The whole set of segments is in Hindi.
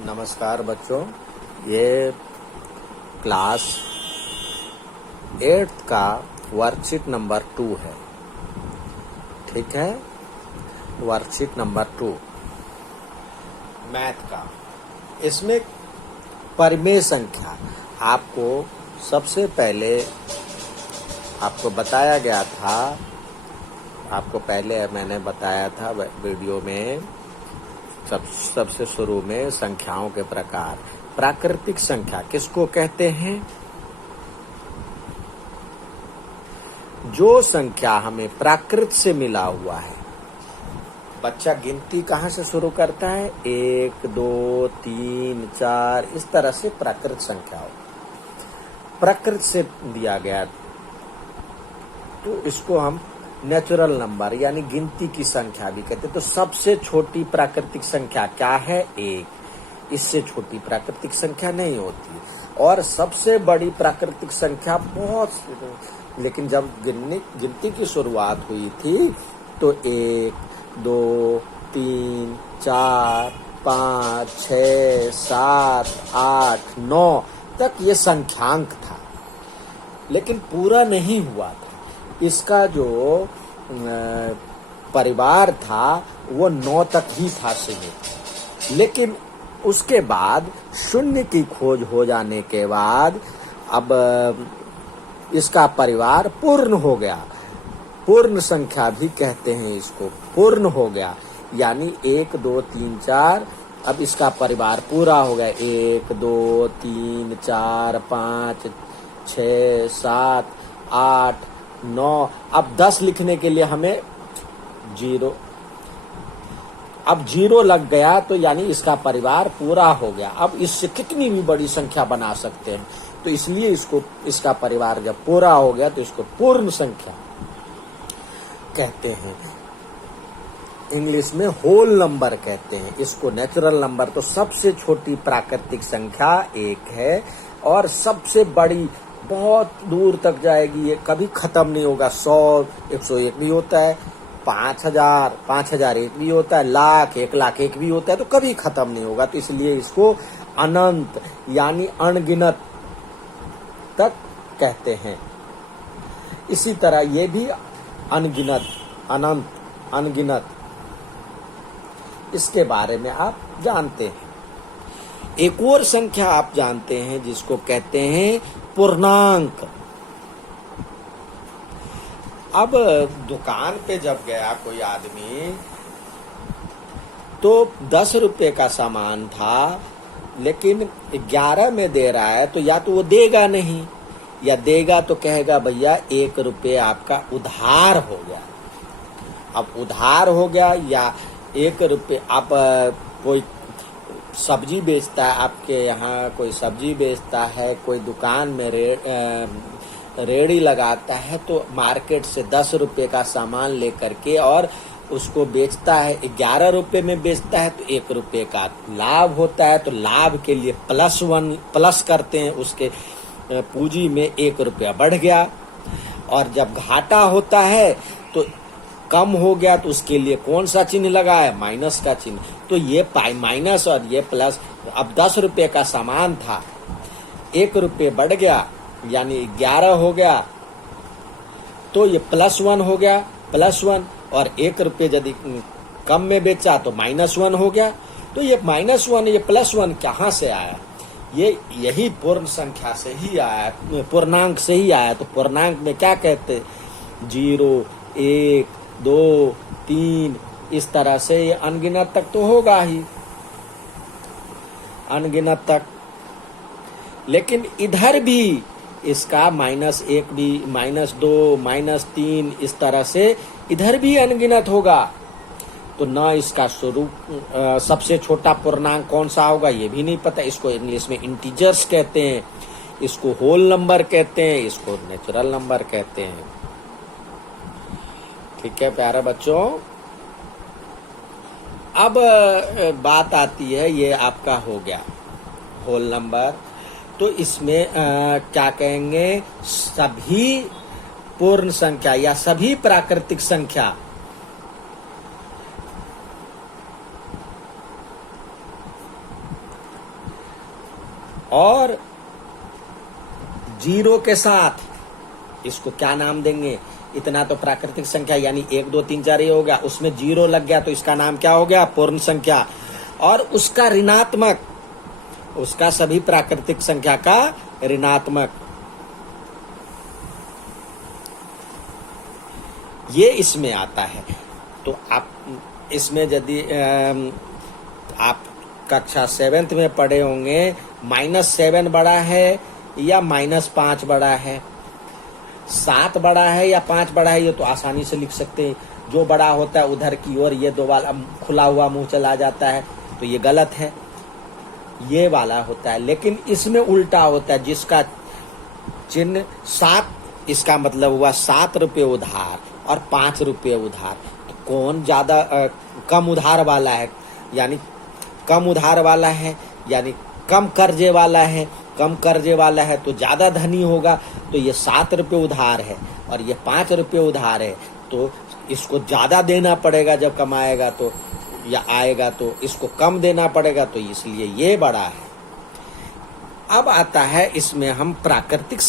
नमस्कार बच्चों, ये क्लास 8th का वर्कशीट नंबर 2 है। ठीक है, वर्कशीट नंबर 2 मैथ का। इसमें परिमेय संख्या आपको सबसे पहले आपको बताया गया था। आपको पहले मैंने बताया था वीडियो में सबसे शुरू में संख्याओं के प्रकार। प्राकृतिक संख्या किसको कहते हैं? जो संख्या हमें प्राकृत से मिला हुआ है। बच्चा गिनती कहाँ से शुरू करता है? 1, 2, 3, 4 इस तरह से प्राकृत संख्या हो। प्रकृति से दिया गया तो इसको हम नेचुरल नंबर यानी गिनती की संख्या भी कहते हैं। तो सबसे छोटी प्राकृतिक संख्या क्या है? 1। इससे छोटी प्राकृतिक संख्या नहीं होती। और सबसे बड़ी प्राकृतिक संख्या बहुत, लेकिन जब गिनती की शुरुआत हुई थी तो 1, 2, 3, 4, 5, 6, 7, 8, 9 तक ये संख्यांक था, लेकिन पूरा नहीं हुआ था। इसका जो परिवार था वो 9 तक ही था सीमित। लेकिन उसके बाद शून्य की खोज हो जाने के बाद अब इसका परिवार पूर्ण हो गया। पूर्ण संख्या भी कहते हैं इसको। पूर्ण हो गया यानी 1, 2, 3, 4। अब इसका परिवार पूरा हो गया। 1, 2, 3, 4, 5, 6, 7, 8, 9। अब 10 लिखने के लिए हमें 0। अब 0 लग गया तो यानी इसका परिवार पूरा हो गया। अब इससे कितनी भी बड़ी संख्या बना सकते हैं, तो इसलिए इसका परिवार जब पूरा हो गया तो इसको पूर्ण संख्या कहते हैं। इंग्लिश में होल नंबर कहते हैं इसको। नेचुरल नंबर तो सबसे छोटी प्राकृतिक संख्या 1 है और सबसे बड़ी बहुत दूर तक जाएगी, ये कभी खत्म नहीं होगा। 100, 101 भी होता है, 5000, 5001 भी होता है, लाख, 1,01,000 भी होता है, तो कभी खत्म नहीं होगा। तो इसलिए इसको अनंत यानी अनगिनत तक कहते हैं। इसी तरह ये भी अनगिनत, अनंत, अनगिनत, इसके बारे में आप जानते हैं। एक और संख्या आप जानते हैं जिसको कहते हैं पूर्णांक। अब दुकान पे जब गया कोई आदमी तो 10 रुपए का सामान था, लेकिन 11 में दे रहा है, तो या तो वो देगा नहीं, या देगा तो कहेगा भैया 1 रुपये आपका उधार हो गया। अब उधार हो गया या 1 रुपये, आप कोई सब्जी बेचता है, आपके यहाँ कोई सब्जी बेचता है, कोई दुकान में रेड़ी लगाता है, तो मार्केट से 10 रुपए का सामान लेकर के और उसको बेचता है, 11 रुपए में बेचता है, तो 1 रुपए का लाभ होता है। तो लाभ के लिए प्लस करते हैं, उसके पूंजी में 1 रुपया बढ़ गया। और जब घाटा होता है तो कम हो गया, तो उसके लिए कौन सा चिन्ह लगा है? माइनस का चिन्ह। तो ये माइनस और ये प्लस। अब 10 रुपए का सामान था, 1 रुपये बढ़ गया यानी 11 हो गया, तो ये +1 हो गया, +1। और 1 रुपये यदि कम में बेचा तो -1 हो गया। तो ये -1, ये +1 कहाँ से आया? यही पूर्ण संख्या से ही आया, पूर्णांक से ही आया। तो पूर्णांक में क्या कहते? 0, 1, 2, 3 इस तरह से ये अनगिनत तक तो होगा ही, अनगिनत तक। लेकिन इधर भी इसका -1 भी, -2, -3 इस तरह से इधर भी अनगिनत होगा। तो न इसका स्वरूप सबसे छोटा पूर्णांक कौन सा होगा ये भी नहीं पता। इसको इंग्लिश में इंटीजर्स कहते हैं, इसको होल नंबर कहते हैं, इसको नेचुरल नंबर कहते हैं। ठीक है प्यारे बच्चों। अब बात आती है, ये आपका हो गया होल नंबर। तो इसमें क्या कहेंगे? सभी पूर्ण संख्या या सभी प्राकृतिक संख्या और जीरो के साथ इसको क्या नाम देंगे? इतना तो प्राकृतिक संख्या यानी 1 2 3 4 ये हो गया, उसमें जीरो लग गया तो इसका नाम क्या हो गया? पूर्ण संख्या। और उसका ऋणात्मक, उसका सभी प्राकृतिक संख्या का ऋणात्मक, ये इसमें आता है। तो आप इसमें यदि आप कक्षा 7th में पढ़े होंगे, -7 बड़ा है या -5 बड़ा है, 7 बड़ा है या 5 बड़ा है, ये तो आसानी से लिख सकते हैं। जो बड़ा होता है उधर की ओर ये दो वाला खुला हुआ मुंह चला जाता है, तो ये गलत है, ये वाला होता है। लेकिन इसमें उल्टा होता है, जिसका चिन्ह 7, इसका मतलब हुआ 7 रुपये उधार और 5 रुपये उधार। तो कौन ज्यादा कम उधार वाला है? यानी कम उधार वाला है, यानी कम कर्जे वाला है। कम कर्जे वाला है तो ज्यादा धनी होगा, तो ये 7 रुपये उधार है और ये 5 रुपये उधार है, तो इसको ज्यादा देना पड़ेगा जब कमाएगा तो, या आएगा तो इसको कम देना पड़ेगा, तो इसलिए ये बड़ा है। अब आता है इसमें हम प्राकृतिक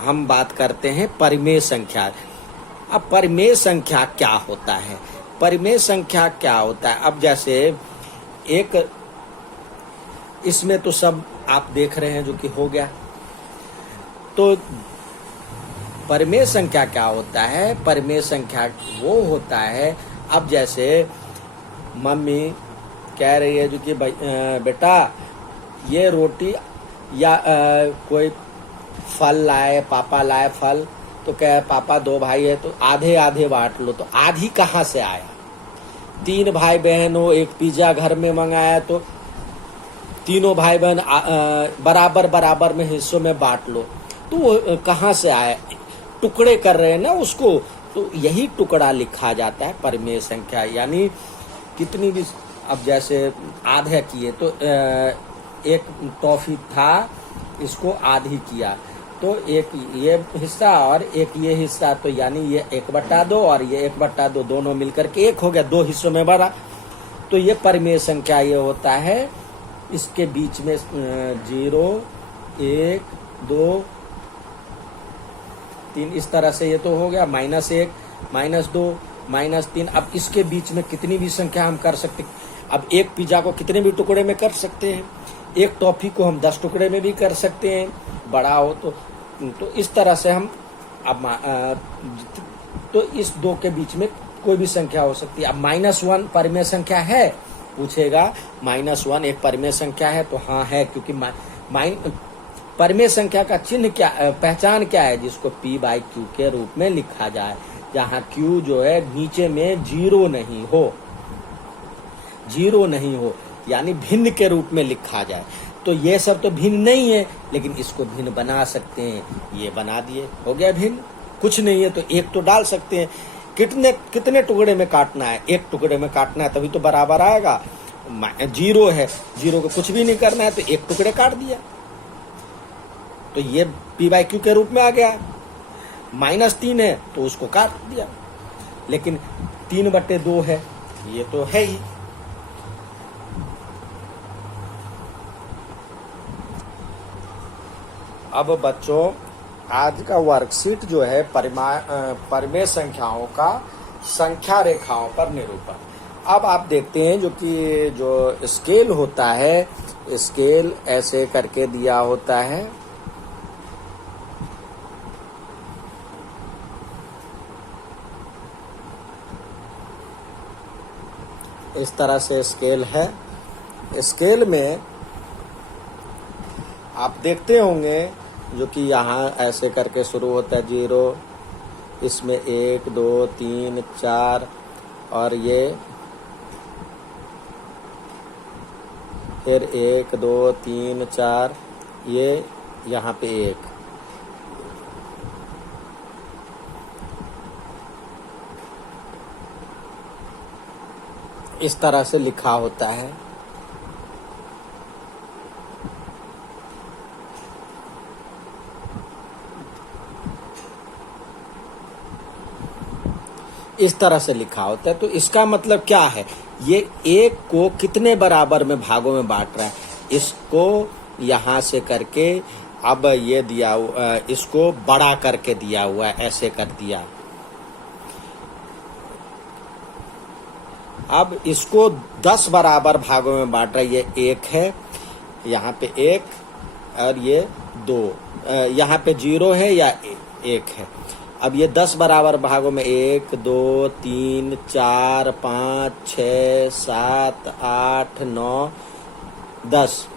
हम बात करते हैं परिमेय संख्या। अब परिमेय संख्या क्या होता है? परिमेय संख्या क्या होता है? अब जैसे एक, इसमें तो सब आप देख रहे हैं जो कि हो गया। तो परिमेय संख्या क्या होता है? परिमेय संख्या वो होता है, अब जैसे मम्मी कह रही है जो कि बेटा ये रोटी या कोई फल लाए, पापा लाए फल, तो कहे पापा 2 भाई है तो आधे आधे बांट लो। तो आधी कहाँ से आया? 3 भाई बहन हो, एक पिज्जा घर में मंगाया तो तीनों भाई बहन बराबर बराबर में हिस्सों में बांट लो, तो वो कहाँ से आया? टुकड़े कर रहे हैं ना उसको, तो यही टुकड़ा लिखा जाता है परिमेय संख्या। यानी कितनी भी, अब जैसे आधे किए तो एक टॉफी था, इसको आधी किया तो एक ये हिस्सा और एक ये हिस्सा, तो यानी ये 1/2 और ये 1/2 दोनों मिलकर के 1 हो गया, 2 हिस्सों में बड़ा। तो ये परिमेय संख्या ये होता है। इसके बीच में 0 1 2 3 इस तरह से ये तो हो गया, -1 -2 -3। अब इसके बीच में कितनी भी संख्या हम कर सकते। अब एक पिज्जा को कितने भी टुकड़े में कर सकते हैं, एक टॉफी को हम 10 टुकड़े में भी कर सकते हैं, बड़ा हो तो इस तरह से हम अब तो इस 2 के बीच में कोई भी संख्या हो सकती है। अब -1 परिमेय संख्या है, पूछेगा -1 एक परिमेय संख्या है, तो हाँ है, क्योंकि परिमेय संख्या का चिन्ह क्या, पहचान क्या है? जिसको P/Q के रूप में लिखा जाए, जहाँ Q जो है नीचे में जीरो नहीं हो, यानी भिन्न के रूप में लिखा जाए। तो ये सब तो भिन्न नहीं है, लेकिन इसको भिन्न बना सकते हैं, ये बना दिए, हो गया भिन्न। कुछ नहीं है तो 1 तो डाल सकते हैं। कितने टुकड़े में काटना है? 1 टुकड़े में काटना है, तभी तो बराबर आएगा। 0 है, 0 को कुछ भी नहीं करना है तो 1 टुकड़े काट दिया, तो ये P/Q के रूप में आ गया। -3 है तो उसको काट दिया, लेकिन 3/2 है, ये तो है ही। अब बच्चों आज का वर्कशीट जो है परिमेय संख्याओं का संख्या रेखाओं पर निरूपण। अब आप देखते हैं जो स्केल होता है, स्केल ऐसे करके दिया होता है, इस तरह से स्केल है। स्केल में आप देखते होंगे जो कि यहाँ ऐसे करके शुरू होता है 0, इसमें 1 2 3 4 और ये फिर 1 2 3 4, ये यहाँ पे 1। इस तरह से लिखा होता है। इस तरह से लिखा होता है। तो इसका मतलब क्या है? ये 1 को कितने बराबर में भागों में बांट रहा है? इसको यहाँ से करके अब ये दिया इसको बड़ा करके दिया हुआ है, ऐसे कर दिया। अब इसको 10 बराबर भागों में बांट रहा है। ये 1 है, यहाँ पे 1 और ये 2, यहाँ पे 0 है या 1 है। अब ये 10 बराबर भागों में 1 2 3 4 5 6 7 8 9 10,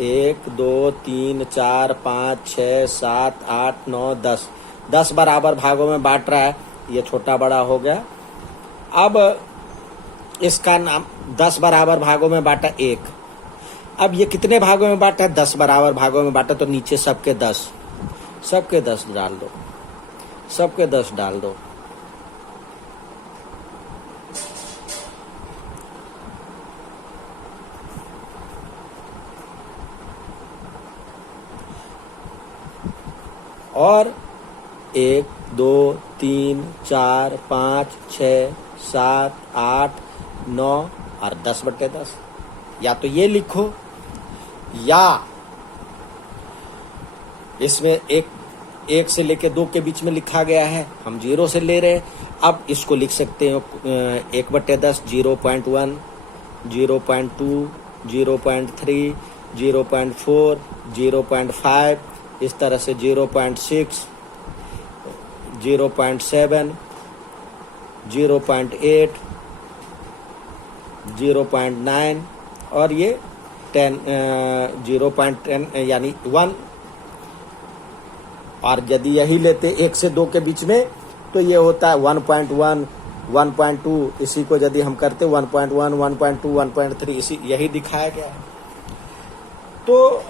1 2 3 4 5 6 7 8 9 10, 10 बराबर भागों में बांट रहा है। ये छोटा बड़ा हो गया। अब इसका नाम 10 बराबर भागों में बांटा 1। अब ये कितने भागों में बांटा है? 10 बराबर भागों में बांटा, तो नीचे सबके 10 डाल दो, सबके 10 डाल दो। और 1 2 3 4 5 6 7 8 9 और 10/10। या तो ये लिखो, या इसमें एक से लेके 2 के बीच में लिखा गया है, हम 0 से ले रहे हैं। अब इसको लिख सकते हो 1/10, 0.1, 0.2, 0.3, 0.4, 0.5, इस तरह से 0.6, 0.7, 0.8, 0.9 और ये 0.10 यानी 1। और यदि यही लेते 1 से 2 के बीच में तो ये होता है 1.1, 1.2। इसी को यदि हम करते 1.1, 1.2, 1.3, इसी यही दिखाया गया है। तो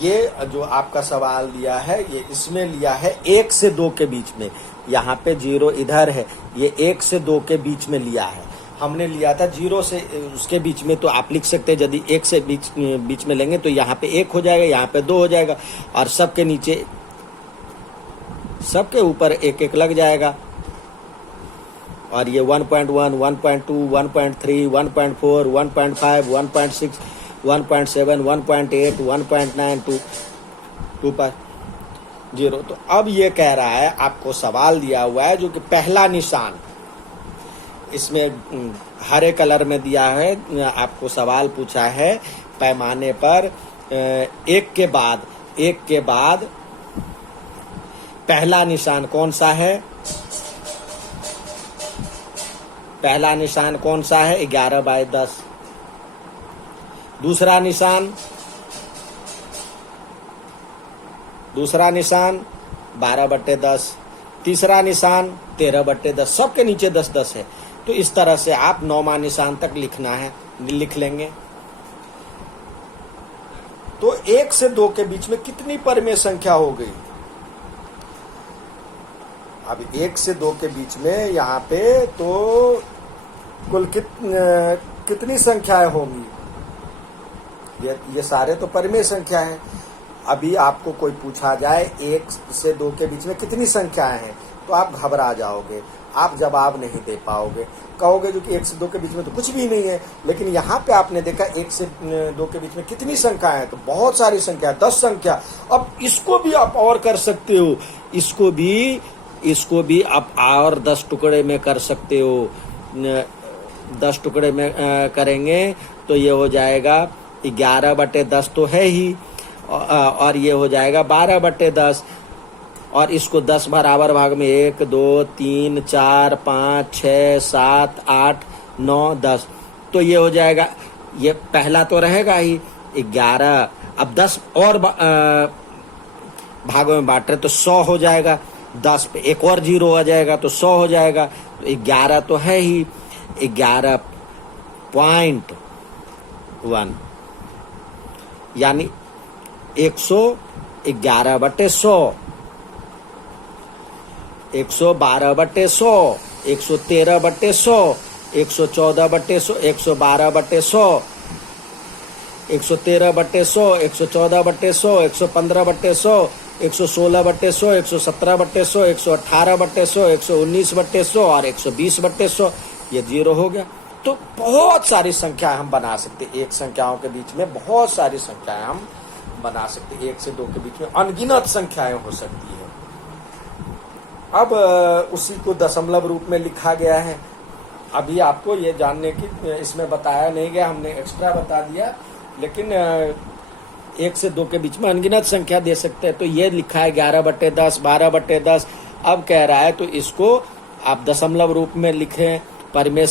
ये जो आपका सवाल दिया है, ये इसमें लिया है 1 से 2 के बीच में। यहाँ पे 0 इधर है, ये 1 से 2 के बीच में लिया है। हमने लिया था 0 से उसके बीच में, तो आप लिख सकते हैं यदि 1 से बीच में लेंगे तो यहाँ पे 1 हो जाएगा, यहाँ पे 2 हो जाएगा, और सबके नीचे सबके ऊपर 1 लग जाएगा। और ये 1.1, 1.2, 1.3, 1.4, 1.5, 1.6, 1.7, 1.8, 1.9, 2.0। तो अब ये कह रहा है, आपको सवाल दिया हुआ है जो कि पहला निशान इसमें हरे कलर में दिया है। आपको सवाल पूछा है पैमाने पर एक के बाद पहला निशान कौन सा है? पहला निशान कौन सा है? 11/10। दूसरा निशान 12/10। तीसरा निशान 13/10। सबके नीचे 10-10 है। तो इस तरह से आप 9वां निशान तक लिखना है, लिख लेंगे। तो 1 से 2 के बीच में कितनी परिमेय संख्या हो गई? अब 1 से 2 के बीच में यहाँ पे तो कुल कितनी संख्याएं होंगी? ये सारे तो परिमेय संख्या है। अभी आपको कोई पूछा जाए 1 से 2 के बीच में कितनी संख्याएं हैं, तो आप घबरा जाओगे, आप जवाब नहीं दे पाओगे, कहोगे जो कि 1 से 2 के बीच में तो कुछ भी नहीं है। लेकिन यहाँ पे आपने देखा 1 से 2 के बीच में कितनी संख्याएं हैं, तो बहुत सारी संख्या, 10 संख्या। अब इसको भी आप और कर सकते हो, इसको भी आप और 10 टुकड़े में कर सकते हो। 10 टुकड़े में करेंगे तो ये हो जाएगा 11/10 तो है ही, और ये हो जाएगा 12/10। और इसको 10 बराबर भाग में 1 2 3 4 5 6 7 8 9 10, तो ये हो जाएगा, ये पहला तो रहेगा ही 11। अब 10 और भागों में बांट रहे तो 100 हो जाएगा, 10 पे एक और 0 आ जाएगा तो 100 हो जाएगा। तो 11 तो है ही, 11.1 यानी 111/100, 112/100, 113/100, 114/100, 112/100, 113/100, 114/100, 115/100, 116/100, 117/100, 118/100, 119/100 और 120/100। ये 0 हो गया। तो बहुत सारी संख्याएं हम बना सकते हैं। एक संख्याओं के बीच में बहुत सारी संख्याएं हम बना सकते हैं। 1 से 2 के बीच में अनगिनत संख्याएं हो सकती है। अब उसी को दशमलव रूप में लिखा गया है। अभी आपको ये जानने की इसमें बताया नहीं गया, हमने एक्स्ट्रा बता दिया। लेकिन 1 से 2 के बीच में अनगिनत संख्या दे सकते हैं। तो ये लिखा है 11/10, 12/10। अब कह रहा है तो इसको आप दशमलव रूप में लिखें, परिमेय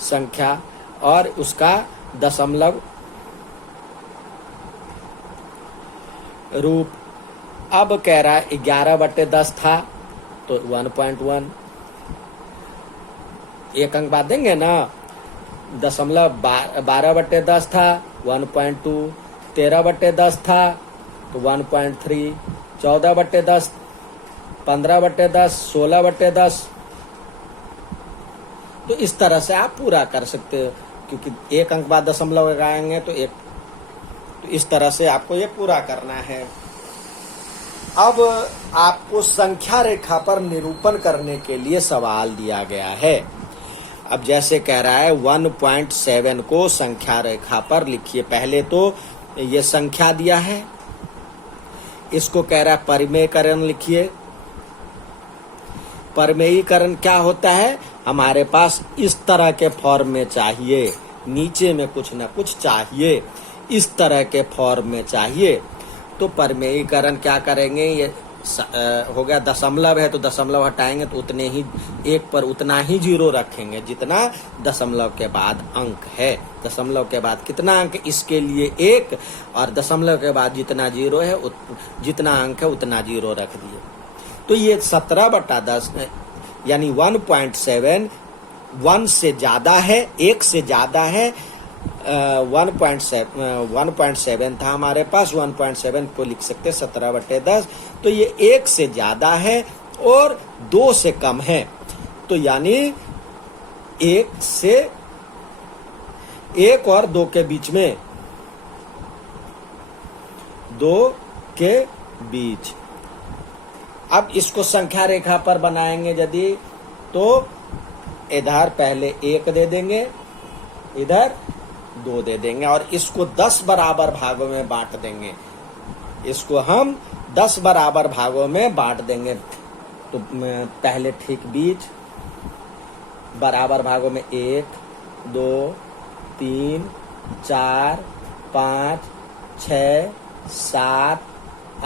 संख्या और उसका दशमलव रूप। अब कह रहा है 11/10 था तो 1.1, एक अंक बाद देंगे ना। दशमलव 12/10 था 1.2, 13/10 था तो 1.3, 14/10, 15/10, 16/10। तो इस तरह से आप पूरा कर सकते हो, क्योंकि एक अंक बाद दशमलव लगाएंगे तो इस तरह से आपको ये पूरा करना है। अब आपको संख्या रेखा पर निरूपण करने के लिए सवाल दिया गया है। अब जैसे कह रहा है 1.7 को संख्या रेखा पर लिखिए। पहले तो ये संख्या दिया है, इसको कह रहा है परिमेयकरण लिखिए। परिमेयीकरण क्या होता है? हमारे पास इस तरह के फॉर्म में चाहिए, नीचे में कुछ न कुछ चाहिए, इस तरह के फॉर्म में चाहिए। तो परिमेयीकरण क्या करेंगे? ये हो गया दशमलव है तो दशमलव हटाएंगे तो उतने ही एक पर उतना ही जीरो रखेंगे जितना दशमलव के बाद अंक है। दशमलव के बाद कितना अंक, इसके लिए 1, और दशमलव के बाद जितना जीरो है जितना अंक है उतना जीरो रख दिए। तो ये 17/10 यानी 1.7 1 से ज्यादा है, 1 से ज्यादा है। 1.7 था हमारे पास, 1.7 को लिख सकते 17/10। तो ये 1 से ज्यादा है और 2 से कम है। तो यानी 1 और 2 के बीच में, 2 के बीच। अब इसको संख्या रेखा पर बनाएंगे यदि, तो इधर पहले 1 दे देंगे, इधर 2 दे देंगे और इसको 10 बराबर भागों में बांट देंगे। इसको हम 10 बराबर भागों में बांट देंगे। तो पहले ठीक बीच बराबर भागों में 1, 2, 3, 4, 5, 6, 7,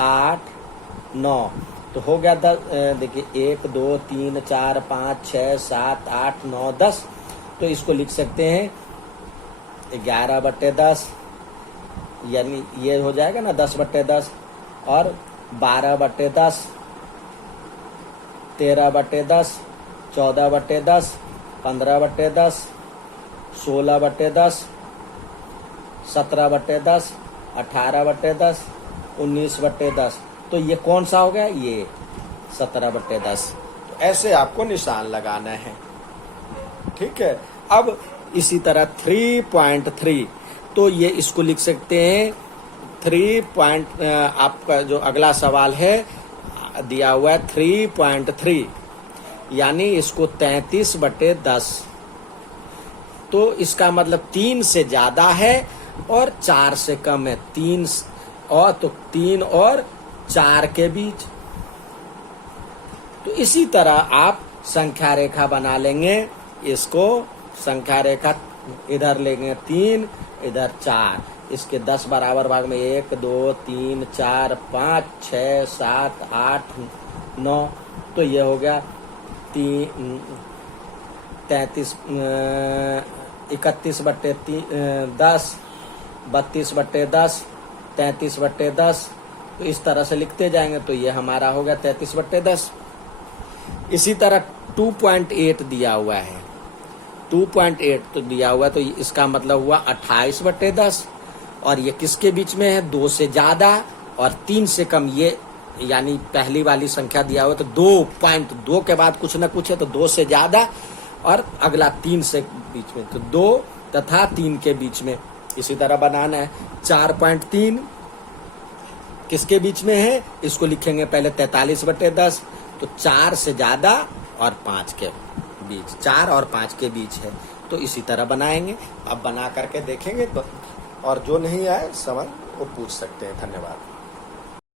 8, 9। तो हो गया 10। देखिए 1, 2, 3, 4, 5, 6, 7, 8, 9, 10। तो इसको लिख सकते हैं 11/10, यानी ये हो जाएगा ना 10/10, और 12/10, 13/10, 14/10, 15/10, 16/10, 17/10, 18/10, 19/10। तो ये कौन सा हो गया? ये 17/10। तो ऐसे आपको निशान लगाना है, ठीक है। अब इसी तरह 3.3, तो ये इसको लिख सकते हैं 3. आपका जो अगला सवाल है दिया हुआ है 3.3, यानी इसको 33/10। तो इसका मतलब 3 से ज्यादा है और 4 से कम है। 3 और 4 के बीच। तो इसी तरह आप संख्या रेखा बना लेंगे। इसको संख्या रेखा इधर लेंगे 3, इधर 4, इसके 10 बराबर भाग में 1, 2, 3, 4, 5, 6, 7, 8, 9। तो ये हो गया 31/10, 32/10, 33/10। तो इस तरह से लिखते जाएंगे तो ये हमारा हो गया 33/10। इसी तरह 2.8 दिया हुआ है। 2.8 तो दिया हुआ है, तो इसका मतलब हुआ 28/10। और ये किसके बीच में है? 2 से ज्यादा और 3 से कम। ये यानी पहली वाली संख्या दिया हुआ तो 2.2 के बाद कुछ ना कुछ है, तो 2 से ज्यादा और अगला 3 से बीच में, तो 2 तथा 3 के बीच में। इसी तरह बनाना है 4.3 किसके बीच में है? इसको लिखेंगे पहले 43/10, तो 4 से ज्यादा और 5 के बीच, 4 और 5 के बीच है। तो इसी तरह बनाएंगे। अब बना करके देखेंगे तो, और जो नहीं आए समझ वो पूछ सकते हैं। धन्यवाद।